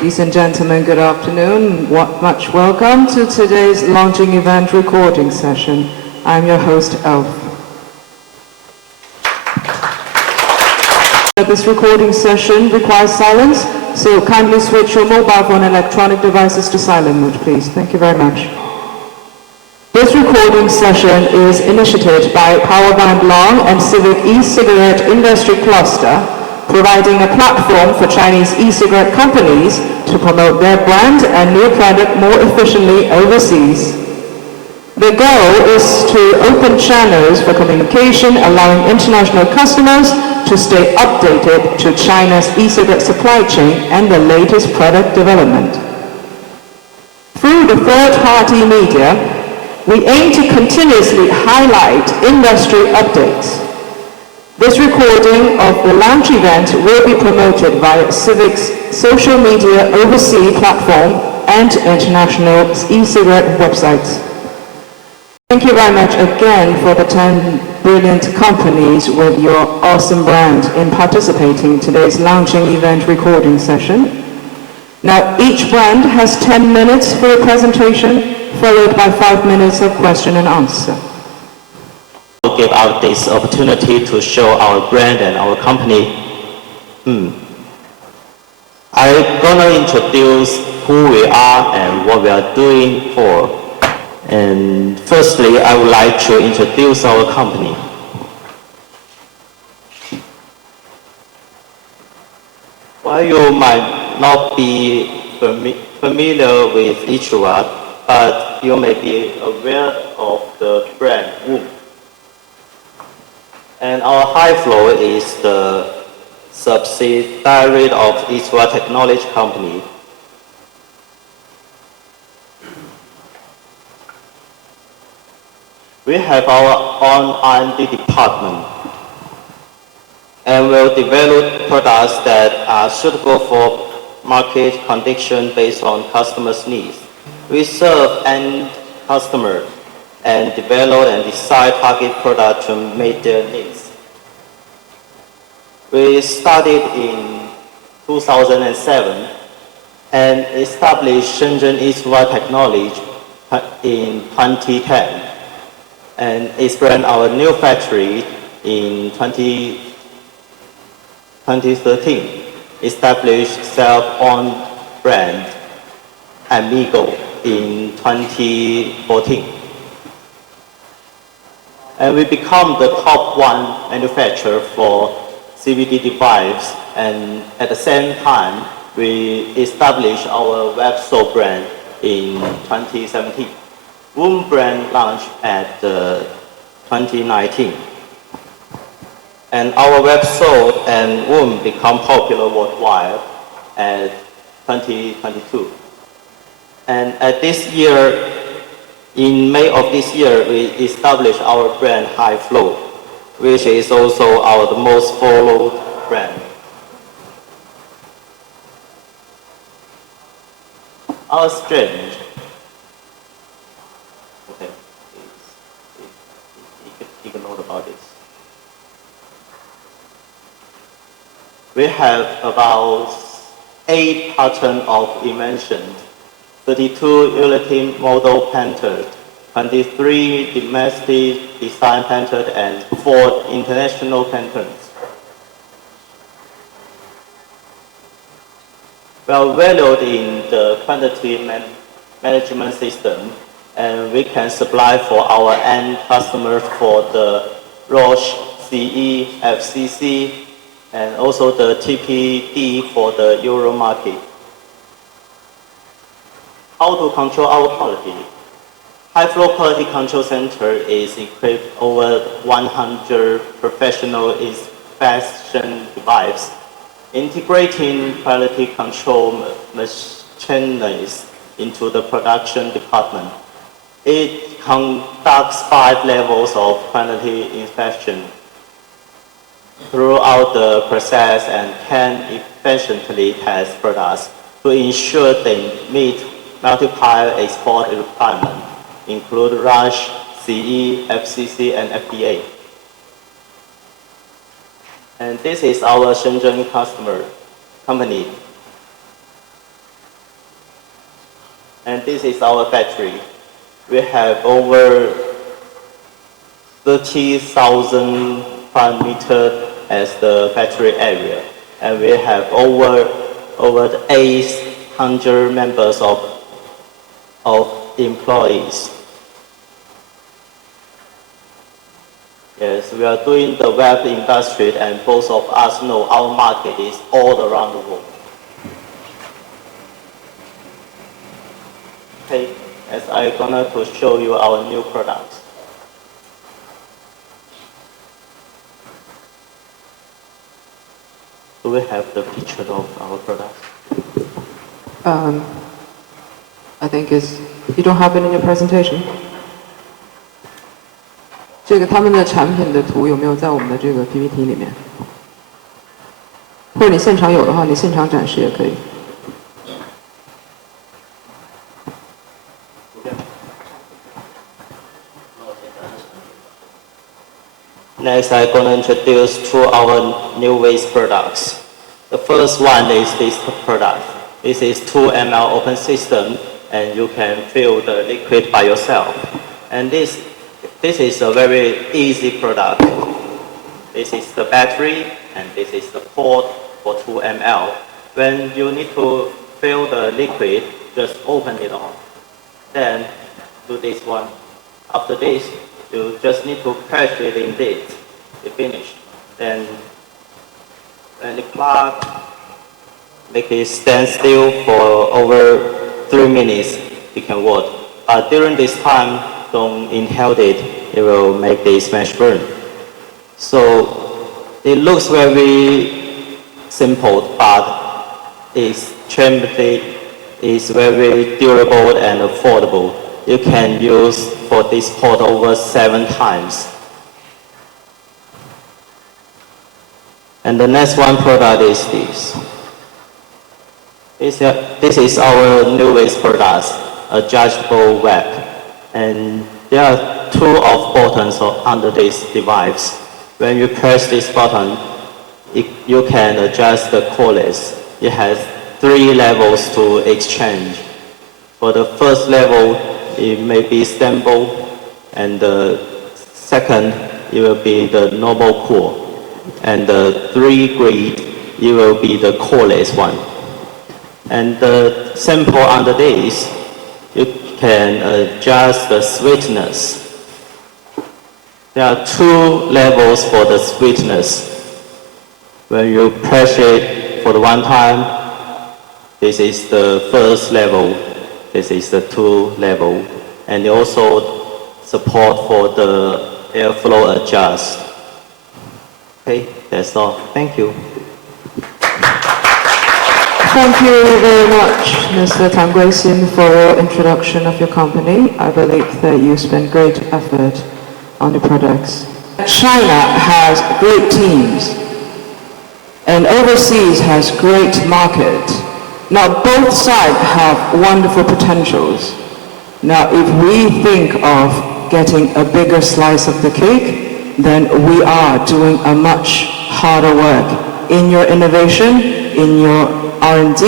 Ladies and gentlemen, good afternoon. Much welcome to today's launching event recording session. I'm your host, Elf. This recording session requires silence, so kindly switch your mobile phone and electronic devices to silent mode, please. Thank you very much. This recording session is initiated by Powerband Long and Civic E-cigarette industry cluster, providing a platform for Chinese e-cigarette companies to promote their brand and new product more efficiently overseas. The goal is to open channels for communication, allowing international customers to stay updated to China's e-cigarette supply chain and the latest product development. Through the third-party media, we aim to continuously highlight industry updates. This recording of the launch event will be promoted via Civic's social media overseas platform and international e-cigarette websites. Thank you very much again for the 10 brilliant companies with your awesome brand in participating in today's launching event recording session. Now, each brand has 10 minutes for a presentation, followed by 5 minutes of question and answer. To give out this opportunity to show our brand and our company. I'm gonna introduce who we are and what we are doing for. And firstly, I would like to introduce our company. While you might not be familiar with each one, but you may be aware of the brand WOOM. And our HIFLOW is the subsidiary of HIFLOW technology company. We have our own R&D department and will develop products that are suitable for market conditions based on customers' needs. We serve end customers and develop and design target products to meet their needs. We started in 2007 and established Shenzhen HIFLOW technology in 2010 and expand our new factory in 2013. Established self-owned brand Amigo in 2014. And we become the top one manufacturer for CVD device, and at the same time, we established our web-sold brand in 2017. WOOM brand launched at 2019. And our web-sold and WOOM become popular worldwide at 2022. And at this year, in May of this year, we established our brand HIFLOW, which is also our most followed brand. Our strength. Okay, ignore about this. We have about 8 patents of invention, 32 utility model patented, 23 domestic design patented, and 4 international patents. We are valued in the quantity management system, and we can supply for our end customers for the Roche, CE, FCC, and also the TPD for the Euro market. How to control our quality? HIFLOW Quality Control Center is equipped over 100 professional inspection devices, integrating quality control machinery into the production department. It conducts 5 levels of quality inspection throughout the process and can efficiently test products to ensure they meet multiple export requirements, include Roche, CE, FCC, and FDA. And this is our Shenzhen company. And this is our factory. We have over 30,000 square meters as the factory area. And we have over 800 members of employees. Yes, we are doing the web industry, and both of us know our market is all around the world. Okay, as I'm gonna to show you our new products. Do we have the picture of our products? I think you don't have it in your presentation. 这个他们的产品的图有没有在我们的这个 PPT 里面？或者你现场有的话，你现场展示也可以。Next, I'm going to introduce two of our new waste products. The first one is this product. This is 2 ml open system, and you can fill the liquid by yourself. And this is a very easy product. This is the battery, and this is the port for 2 ml. When you need to fill the liquid, just open it on. Then do this one. After this, you just need to press it in this. You finish. Then when you plug, make it stand still for over 3 minutes, it can work. But during this time, don't inhale it. It will make the smash burn. So it looks very simple, but it's very durable and affordable. You can use for this port over 7 times. And the next one product is this. This is our newest product, adjustable web. And there are 2 buttons under this device. When you press this button, you can adjust the coolness. It has 3 levels to exchange. For the first level, it may be stable, and the second, it will be the normal cool. And the 3 grade, it will be the coolest one. And the sample under this, you can adjust the sweetness. There are 2 levels for the sweetness. When you press it for the 1 time, this is the first level. This is the 2 level. And also support for the airflow adjust. Okay, that's all. Thank you. Thank you very much, Mr. Tang Guixin, for your introduction of your company. I believe that you spent great effort on the products. China has great teams, and overseas has great market. Now, both sides have wonderful potentials. Now, if we think of getting a bigger slice of the cake, then we are doing a much harder work in your innovation, in your R&D,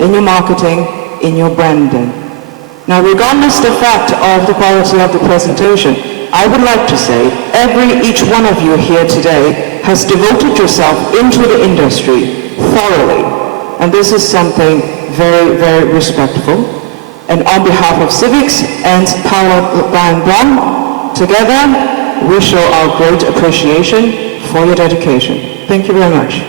in your marketing, in your branding. Now, regardless the fact of the quality of the presentation, I would like to say each one of you here today has devoted yourself into the industry thoroughly. And this is something very, very respectful. And on behalf of Civics and Powered by Brown, together we show our great appreciation for your dedication. Thank you very much.